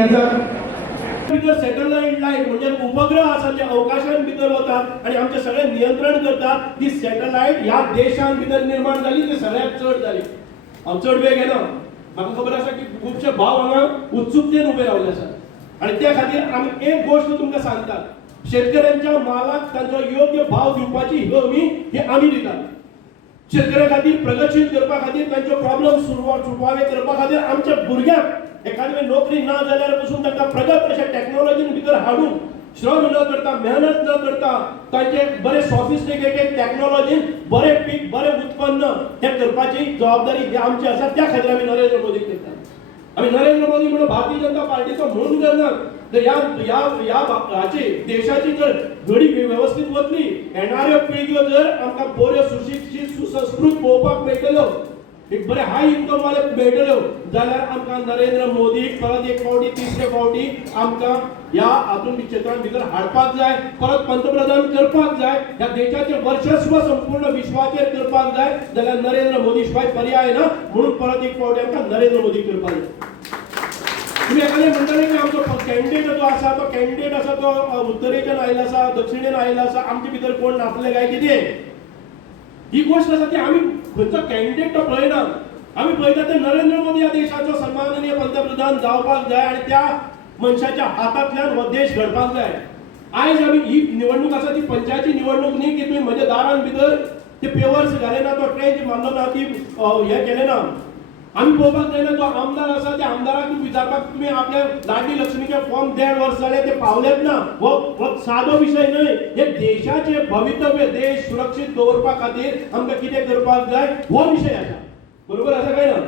भितर satellite light म्हणजे उपग्रह आसा जे अवकाशात भितर वतात आणि आमचे सगळे नियंत्रण करतात ती सॅटेलाइट ह्या देशांत भितर निर्माण जाली ती सगळ्यात चड जाली हांव चड वेळ घेना म्हाका खबर आसा की खुबशे भाव हांगा उत्सुकतेन उबे रावले आसात आणि त्या खातीर आमी एक गोष्ट तुमकां सांगतात. शेतकऱ्यांच्या मालाक तांचो योग्य भाव दिवपाची हमी ही आमी दितात. शेतकऱ्या खातीर प्रगतशील करपा खातीर तांच्यो प्रॉब्लेम सुटवावे करपा खातीर आमच्या भुरग्यांक एखाद्या नोकरी ना जाल्यार पसून तांकां प्रगत अशा टॅक्नॉलॉजीन भितर हाडून श्रम न करता मेहनत न करता तांचे बरे सॉफिस्टिकेटेड टॅक्नॉलॉजीन बरे पीक बरे उत्पन्न हे करपाची जबाबदारी ही आमची आसा त्या खातीर आमी नरेंद्र मोदीक करतात आमी नरेंद्र मोदी म्हणून भारतीय जनता पार्टीचो म्हणून करना तर या या या हाची देशाची जर घडी व्यवस्थित वतली येणाऱ्यो पिळग्यो जर आमकां बऱ्यो सुशिक्षीत सुसंस्कृत पळोवपाक मेळटल्यो एक बरे हाय इन्कम वाले मेळटल्यो जाल्यार आमकां नरेंद्र मोदी परत एक फावटी तिसरे फावटी आमकां ह्या हातून क्षेत्रांत भितर हाडपाक जाय परत पंतप्रधान करपाक जाय. ह्या देशाचें वर्चस्व संपूर्ण विश्वाचेर करपाक जाय. जाल्यार नरेंद्र मोदी शिवाय पर्याय ना. म्हणून परत एक फावटी आमकां नरेंद्र मोदी करपाक जाय. तुम्ही एखादें म्हणटले की आमचो कॅन्डिडेट जो आसा तो कॅन्डिडेट आसा तो उत्तरेच्यान आयला आसा दक्षिणेन आयला आसा. आमचे भितर कोण नासले काय कितें ही गोष्ट आसा ती आमी खंयचो कॅन्डिडेट तो पळयना आमी पळयता ते नरेंद्र मोदी ह्या देशाचो सन्माननीय पंतप्रधान जावपाक जाय आनी त्या मनशाच्या हातांतल्यान हो देश घडपाक जाय. आयज आमी ही निवडणूक आसा ती पंचायती निवडणूक न्ही की तुमी म्हज्या दारान भितर ते पेवर्स घाले ना तो ट्रेंच मारलो ना ती हे केले ना आमी पळोवपाक जायना तो आमदार आसा त्या आमदाराक विचारपाक तुमी आपल्या लाडली लक्ष्मीचे फॉर्म देड वर्स जाले ते पावलेत ना? हो हो सादो विशय न्हय हे देशाचे भवितव्य देश सुरक्षीत दवरपा खातीर आमकां कितें करपाक जाय हो विशय आसा बरोबर आसा काय ना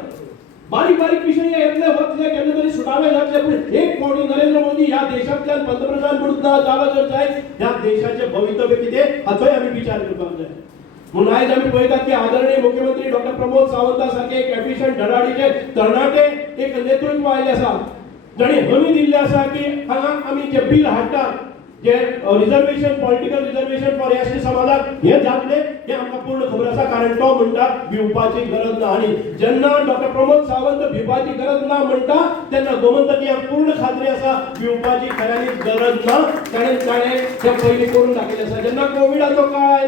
बारीक बारीक विशय येतले वतले केन्ना तरी सुटावे जातले पूण एक कोणी नरेंद्र मोदी ह्या देशांतल्यान पंतप्रधान म्हणून जालो जर जाय ह्या देशाचे भवितव्य कितें हाचोय आमी विचार करपाक जाय. म्हणून आयज आमी पळयतात की आदरणीय मुख्यमंत्री डॉक्टर प्रमोद सावंत सारखे एक एफिशियंट धडाडीचे तरणाटे एक नेतृत्व आयले आसा जाणी हमी दिल्ली आसा की हांगा आमी जे बील हाडटात जे reservation political reservation for ST समाजाक हे जातले हे आमकां पूर्ण खबर आसा कारण तो म्हणटा भिवपाची गरज ना आणि जेन्ना डॉक्टर प्रमोद सावंत भिवपाची गरज ना म्हणटा तेन्ना गोमंतक पूर्ण खात्री आसा भिवपाची खऱ्यांनीच गरज ना ताणें ताणें हे पयलीं करून दाखयलें आसा जेन्ना कोविडाचो काळ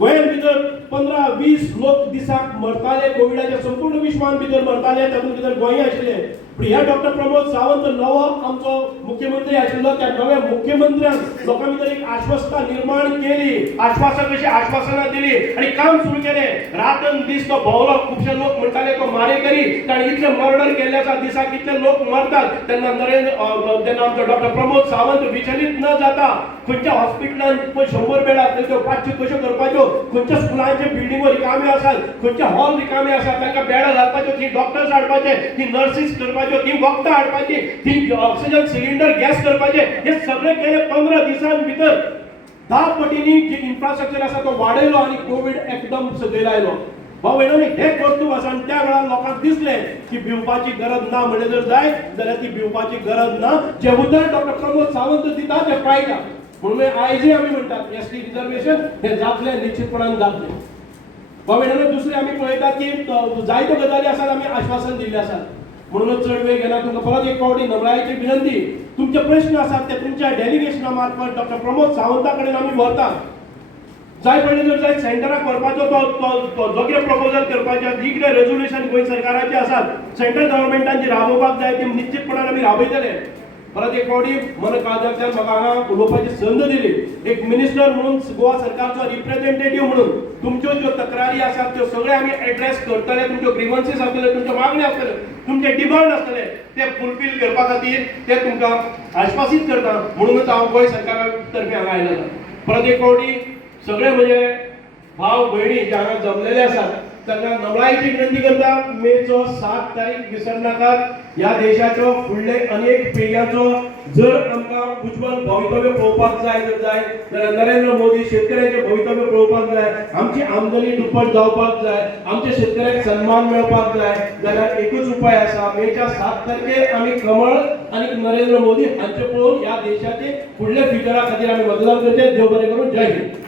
गोंयांत भितर पंदरा वीस लोक दिसाक मरताले कोविडाच्या संपूर्ण विश्वान भितर मरताले तातूंत भितर गोंय आशिल्ले. ह्या डॉक्टर प्रमोद सावंत नवो आमचो मुख्यमंत्री आशिल्लो त्या नव्या मुख्यमंत्र्यान लोकां भितर एक आश्वस्ता निर्माण केली. आश्वासन कशी आश्वासनां दिली आनी काम सुरू केलें. रातन दीस तो भोंवलो खुबशे लोक म्हणटाले तो मारेकरी ताणें इतले मर्डर केल्ले आसा दिसाक कितले लोक मरतात तेन्ना नरेंद्र तेन्ना आमचो डॉक्टर प्रमोद सावंत विचलित न जाता खंयच्या हॉस्पिटलान पळय शंबर बेड आसले त्यो पांचशे कश्यो करपाच्यो खंयच्या स्कुलांचे बिल्डिंगो रिकाम्यो आसात खंयचे हॉल रिकामे आसात तांकां बेडां घालपाच्यो थंय डॉक्टर्स हाडपाचे थंय नर्सीस करपाच्यो ती वखदां हाडपाची ती ऑक्सिजन सिलिंडर गॅस करपाचे हे सगळे केले पंदरा दिसां भितर धा पटींनी जे इन्फ्रास्ट्रक्चर आसा तो वाडयलो आनी कोवीड एकदम सगळे आयलो भाऊ भयणांनी हे कर्तूब आसा आनी त्या वेळार लोकांक दिसलें की भिवपाची गरज ना म्हणलें जर जाय जाल्यार ती भिवपाची गरज ना. जे उतर डॉक्टर प्रमोद सावंत दिता ते पाळटा म्हणून आयजय आमी म्हणटात एस टी रिजर्वेशन हे जातले निश्चितपणान जातले. भाऊ भयणांनो दुसरे आमी पळयतात की जायत्यो गजाली आसात आमी आश्वासन दिल्ले आसात म्हणूनच चड वेळ घेना तुमकां परत एक फावटी नम्रायेची विनंती. तुमचे प्रश्न आसात ते तुमच्या डेलिगेशना मार्फत डॉक्टर प्रमोद सावंता कडेन आमी व्हरतात जाय पडले जर जाय सेंटराक व्हरपाचो तो तो- जो कितें प्रपोजल करपाचे जी कितें रेजोल्युशन गोंय सरकाराचे आसात सेंट्रल गव्हर्मेंटान जी राबोवपाक जाय ते निश्चितपणान आमी राबयतले परत एक फावटी मन काळजांतल्यान म्हाका हांगा उलोवपाची संद दिली. एक मिनिस्टर म्हणून गोवा सरकारचो रिप्रेझेंटेटिव्ह म्हणून तुमच्यो ज्यो तक्रारी आसात त्यो सगळे आमी एड्रेस करतले तुमच्यो ग्रिवन्सीस आसतले तुमच्यो मागणी आसतले तुमचे डिमांड आसतले ते फुलफील करपा खातीर ते तुमकां आश्वासीत करता म्हणूनच हांव गोंय सरकारा तर्फे हांगा आयला परत एक फावटी सगळे म्हजे भाव भयणी जे हांगा जमलेले आसात त्यांना नमळायेची विनंती करता मेचो सात तारीख विसरनाकात ह्या देशाचो फुडले अनेक पिळग्यांचो जर आमकां उज्ज्वल भवितव्य पळोवपाक जाय जर जाय जाल्यार नरेंद्र मोदी शेतकऱ्याचे भवितव्य पळोवपाक जाय आमची आमदनी दुप्पट जावपाक जाय आमच्या शेतकऱ्याक सन्मान मेळपाक जाय जाल्यार एकूच उपाय आसा मेच्या सात तारखेर आमी कमळ आनी नरेंद्र मोदी हांचे पळोवन ह्या देशाचे फुडल्या फ्युचरा खातीर आमी मतदान करचे. देव बरें करून जय हिंद.